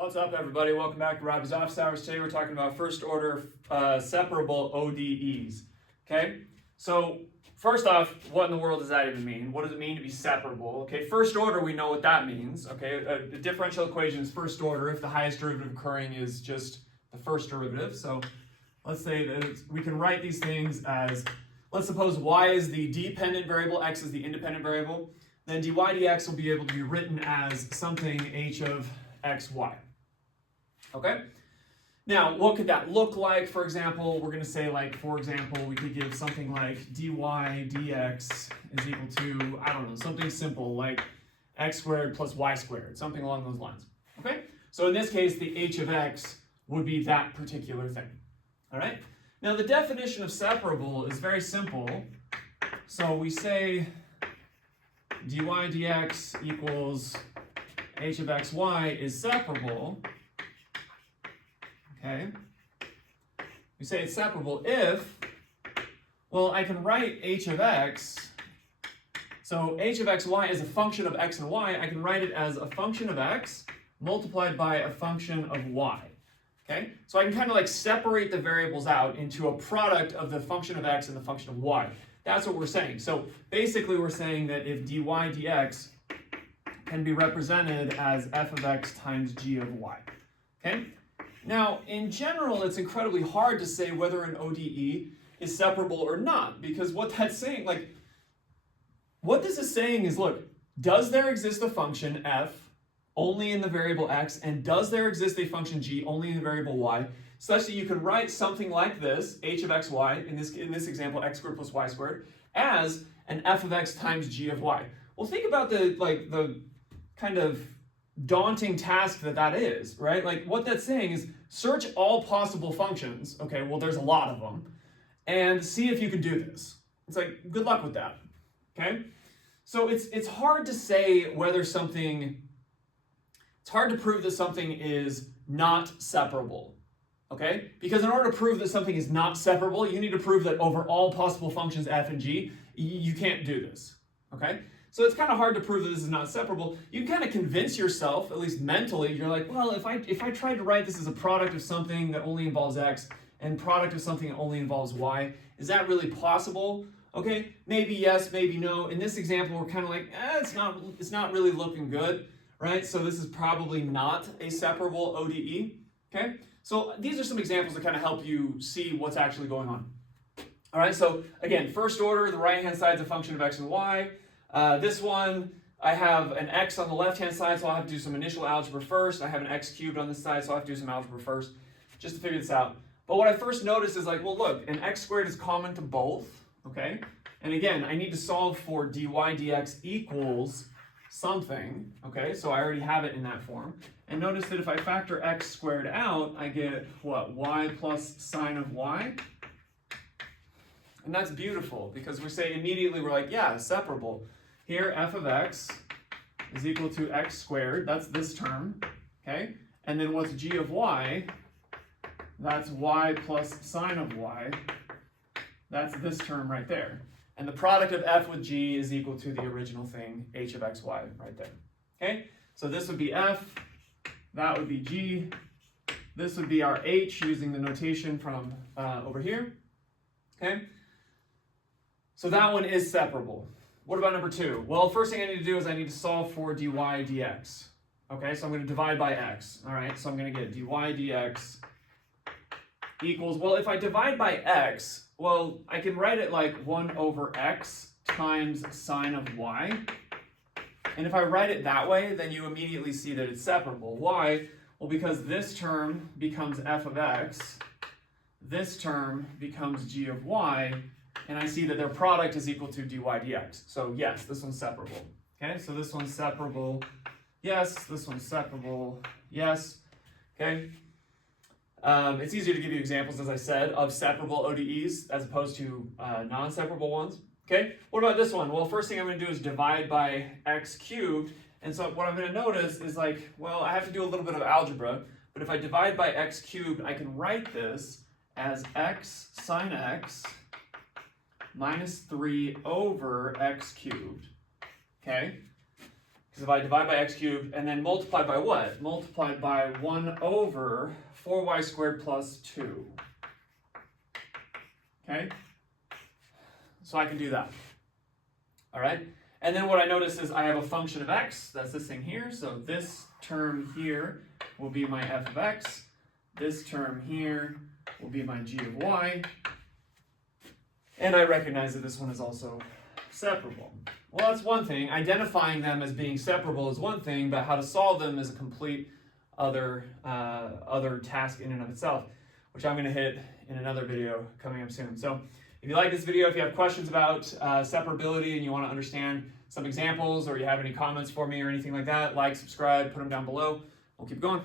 What's up, everybody? Welcome back to Robbie's Office Hours. Today we're talking about first order separable ODEs. Okay, so first off, what in the world does that even mean? What does it mean to be separable? Okay, first order, we know what that means. Okay, a differential equation is first order if the highest derivative occurring is just the first derivative. So let's say that we can write these things as, let's suppose y is the dependent variable, x is the independent variable. Then dy dx will be able to be written as something h of xy. Okay? Now, what could that look like? For example, we're going to say, like, for example, we could give something like dy dx is equal to, I don't know, something simple like x squared plus y squared, something along those lines. Okay? So in this case, the h of x would be that particular thing. All right? Now, the definition of separable is very simple. So we say dy dx equals h of xy is separable. Okay, we say it's separable if, well, I can write h of x, so h of xy is a function of x and y, I can write it as a function of x multiplied by a function of y. Okay, so I can kind of like separate the variables out into a product of the function of x and the function of y. That's what we're saying. So basically we're saying that if dy dx can be represented as f of x times g of y. Okay? Now, in general, it's incredibly hard to say whether an ODE is separable or not, because what that's saying, like, what this is saying is, look, does there exist a function f only in the variable x, and does there exist a function g only in the variable y, such that you can write something like this, h of xy, in this example, x squared plus y squared, as an f of x times g of y. Well, think about the kind of daunting task that is, right? Like, what that's saying is search all possible functions, okay, well, there's a lot of them, and see if you can do this. It's like, good luck with that, okay? So it's hard to say whether something, it's hard to prove that something is not separable, okay? Because in order to prove that something is not separable, you need to prove that over all possible functions f and g, you can't do this, okay? So it's kind of hard to prove that this is not separable. You can kind of convince yourself, at least mentally, you're like, well, if I tried to write this as a product of something that only involves x and product of something that only involves y, is that really possible? Okay, maybe yes, maybe no. In this example, we're kind of like, it's not really looking good, right? So this is probably not a separable ODE, okay? So these are some examples that kind of help you see what's actually going on. All right, so again, first order, the right-hand side is a function of x and y. This one, I have an x on the left-hand side, so I'll have to do some initial algebra first. I have an x cubed on this side, so I'll have to do some algebra first, just to figure this out. But what I first noticed is like, well, look, an x squared is common to both, okay? And again, I need to solve for dy dx equals something, okay? So I already have it in that form. And notice that if I factor x squared out, I get, what, y plus sine of y? And that's beautiful, because we say immediately, we're like, yeah, separable. Here, f of x is equal to x squared, that's this term, okay? And then what's g of y? That's y plus sine of y. That's this term right there. And the product of f with g is equal to the original thing, h of xy, right there, okay? So this would be f, that would be g, this would be our h using the notation from over here, okay? So that one is separable. What about number two? Well, first thing I need to do is I need to solve for dy dx. Okay, so I'm going to divide by x. All right, so I'm going to get dy dx equals, well, if I divide by x, well, I can write it like 1 over x times sine of y. And if I write it that way, then you immediately see that it's separable. Why? Well, because this term becomes f of x, this term becomes g of y, and I see that their product is equal to dy dx. So yes, this one's separable. Okay, so this one's separable. Yes, this one's separable. Yes. Okay. It's easier to give you examples, as I said, of separable ODEs as opposed to non-separable ones. Okay, what about this one? Well, first thing I'm going to do is divide by x cubed. And so what I'm going to notice is like, well, I have to do a little bit of algebra, but if I divide by x cubed, I can write this as x sine x minus 3 over x cubed, okay? Because if I divide by x cubed and then multiply by what? Multiplied by 1 over 4y squared plus 2. Okay? So I can do that. All right? And then what I notice is I have a function of x. That's this thing here. So this term here will be my f of x. This term here will be my g of y. And I recognize that this one is also separable. Well, that's one thing. Identifying them as being separable is one thing, but how to solve them is a complete other task in and of itself, which I'm going to hit in another video coming up soon. So if you like this video, if you have questions about separability and you want to understand some examples, or you have any comments for me or anything like that, like, subscribe, put them down below. We'll keep going.